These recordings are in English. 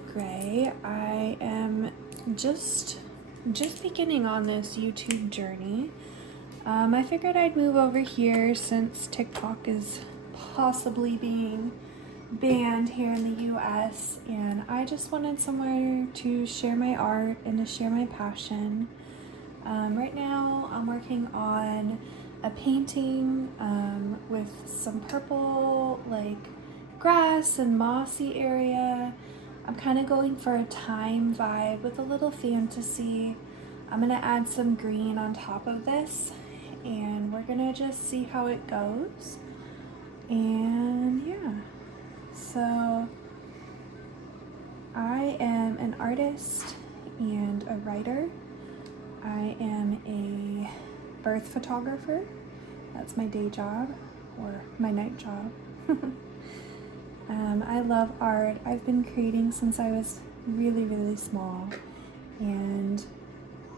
CordeliaGrey. I am just beginning on this YouTube journey. I figured I'd move over here since TikTok is possibly being banned here in the US, and I just wanted somewhere to share my art and to share my passion. Right now I'm working on a painting with some purple like grass and mossy area. I'm kind of going for a thyme vibe with a little fantasy. I'm gonna add some green on top of this, and we're gonna just see how it goes. And yeah, so I am an artist and a writer. I am a birth photographer. That's my day job, or my night job. I love art. I've been creating since I was really small, and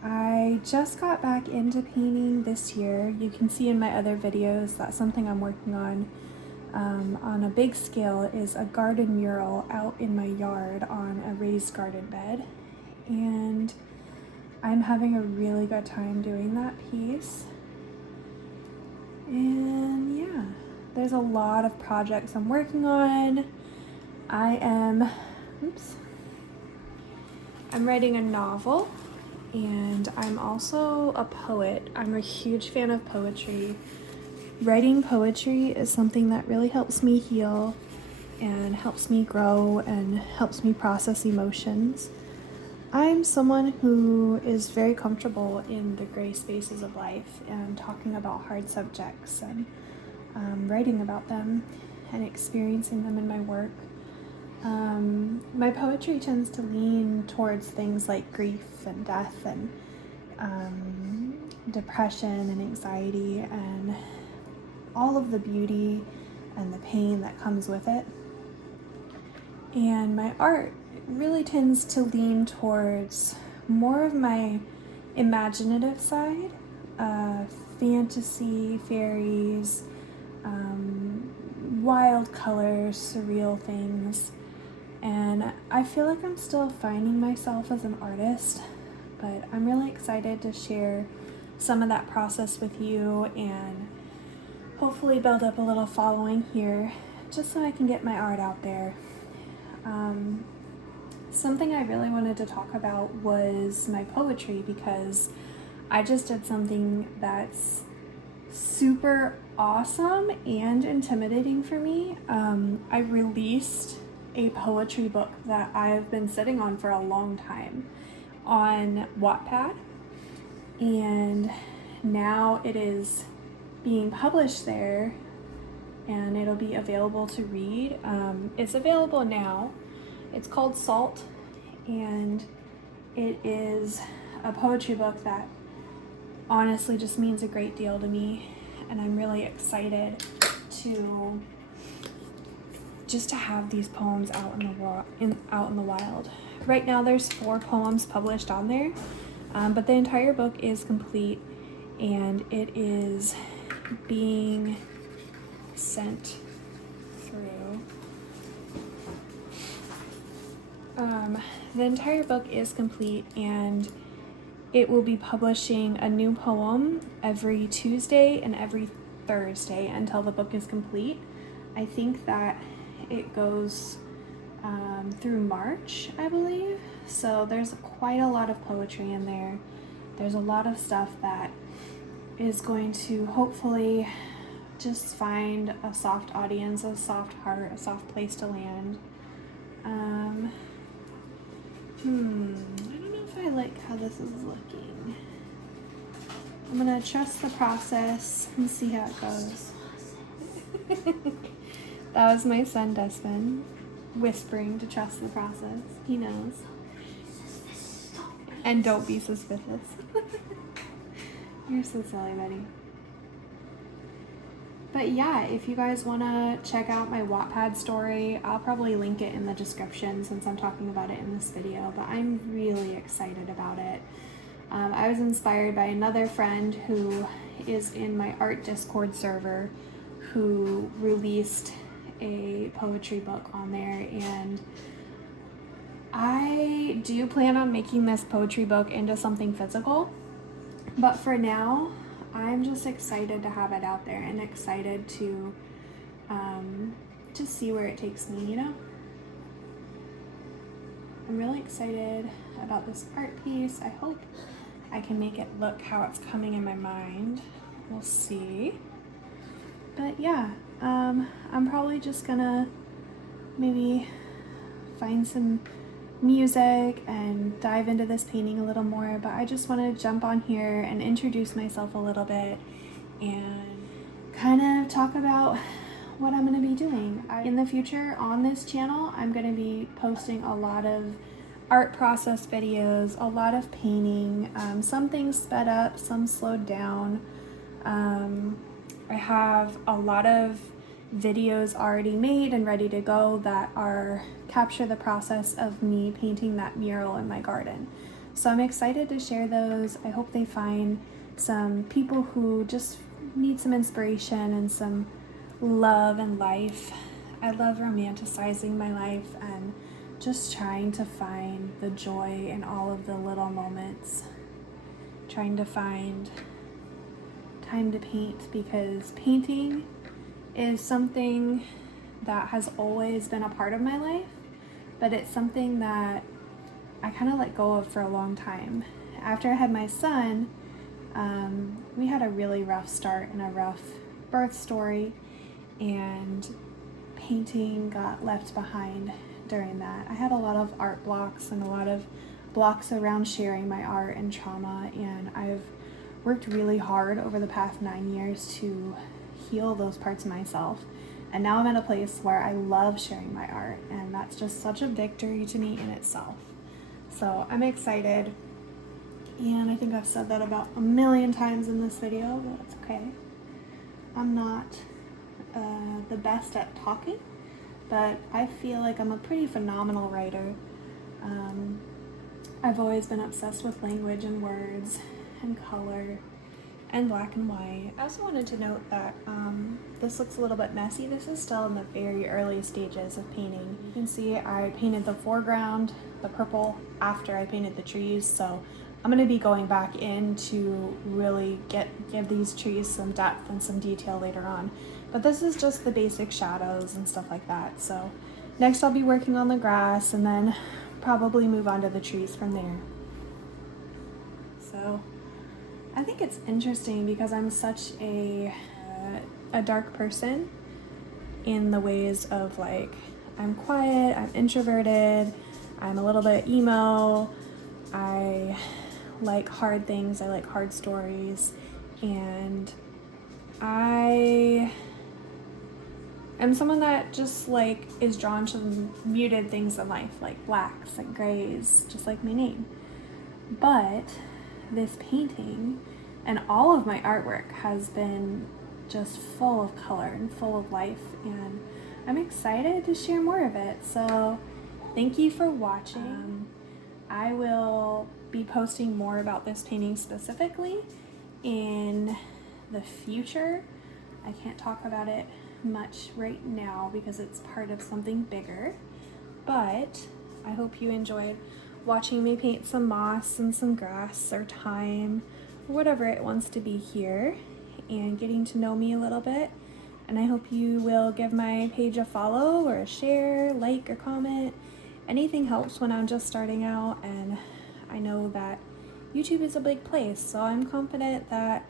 I just got back into painting this year. You can see in my other videos that's something I'm working on a big scale, is a garden mural out in my yard on a raised garden bed, and I'm having a really good time doing that piece. And yeah, there's a lot of projects I'm working on. I'm writing a novel, and I'm also a poet. I'm a huge fan of poetry. Writing poetry is something that really helps me heal and helps me grow and helps me process emotions. I'm someone who is very comfortable in the gray spaces of life and talking about hard subjects and writing about them and experiencing them in my work. My poetry tends to lean towards things like grief and death and depression and anxiety and all of the beauty and the pain that comes with it. And my art really tends to lean towards more of my imaginative side, fantasy, fairies, wild colors, surreal things. And I feel like I'm still finding myself as an artist, but I'm really excited to share some of that process with you and hopefully build up a little following here just so I can get my art out there. Something I really wanted to talk about was my poetry, because I just did something that's super awesome and intimidating for me. I released a poetry book that I've been sitting on for a long time on Wattpad, and now it is being published there and it'll be available to read. It's available now. It's called Salt, and it is a poetry book that honestly just means a great deal to me, and I'm really excited to have these poems out in the wild. Right now there's 4 poems published on there, but the entire book is complete and it is being sent through. The entire book is complete, and it will be publishing a new poem every Tuesday and every Thursday until the book is complete. I think that it goes through March, I believe. So there's quite a lot of poetry in there. There's a lot of stuff that is going to hopefully just find a soft audience, a soft heart, a soft place to land. I don't know if I like how this is looking. I'm gonna trust the process and see how it goes. That was my son Desmond whispering to trust the process. He knows. And don't be suspicious. You're so silly, buddy. But yeah, if you guys want to check out my Wattpad story, I'll probably link it in the description since I'm talking about it in this video, but I'm really excited about it. I was inspired by another friend who is in my art Discord server who released a poetry book on there, and I do plan on making this poetry book into something physical, but for now, I'm just excited to have it out there and excited to just see where it takes me, you know? I'm really excited about this art piece. I hope I can make it look how it's coming in my mind. We'll see. But yeah, I'm probably just gonna maybe find some music and dive into this painting a little more, but I just want to jump on here and introduce myself a little bit and kind of talk about what I'm going to be doing. In the future on this channel, I'm going to be posting a lot of art process videos, a lot of painting, some things sped up, some slowed down. I have a lot of videos already made and ready to go that are capture the process of me painting that mural in my garden. So I'm excited to share those. I hope they find some people who just need some inspiration and some love and life. I love romanticizing my life and just trying to find the joy in all of the little moments. Trying to find time to paint, because painting is something that has always been a part of my life, but it's something that I kind of let go of for a long time. After I had my son, we had a really rough start and a rough birth story, and painting got left behind during that. I had a lot of art blocks and a lot of blocks around sharing my art and trauma, and I've worked really hard over the past 9 years to heal those parts of myself. And now I'm at a place where I love sharing my art, and that's just such a victory to me in itself. So I'm excited, and I think I've said that about a million times in this video, but it's okay. I'm not the best at talking, but I feel like I'm a pretty phenomenal writer. I've always been obsessed with language and words and color and black and white. I also wanted to note that this looks a little bit messy. This is still in the very early stages of painting. You can see I painted the foreground, the purple, after I painted the trees, so I'm going to be going back in to really give these trees some depth and some detail later on. But this is just the basic shadows and stuff like that. So next I'll be working on the grass and then probably move on to the trees from there. So I think it's interesting because I'm such a dark person in the ways of, like, I'm quiet, I'm introverted, I'm a little bit emo, I like hard things, I like hard stories, and I am someone that just like is drawn to the muted things in life, like blacks and grays, just like my name. But this painting and all of my artwork has been just full of color and full of life, and I'm excited to share more of it. So thank you for watching. I will be posting more about this painting specifically in the future. I can't talk about it much right now because it's part of something bigger, but I hope you enjoyed watching me paint some moss and some grass or thyme or whatever it wants to be here, and getting to know me a little bit. And I hope you will give my page a follow or a share, like or comment. Anything helps when I'm just starting out, and I know that YouTube is a big place, so I'm confident that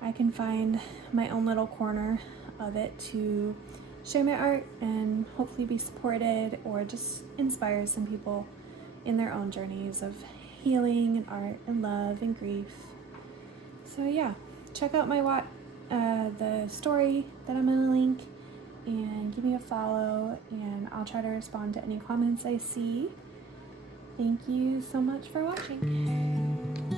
I can find my own little corner of it to share my art and hopefully be supported or just inspire some people in their own journeys of healing and art and love and grief. So yeah, check out my the story that I'm gonna link, and give me a follow, and I'll try to respond to any comments I see. Thank you so much for watching.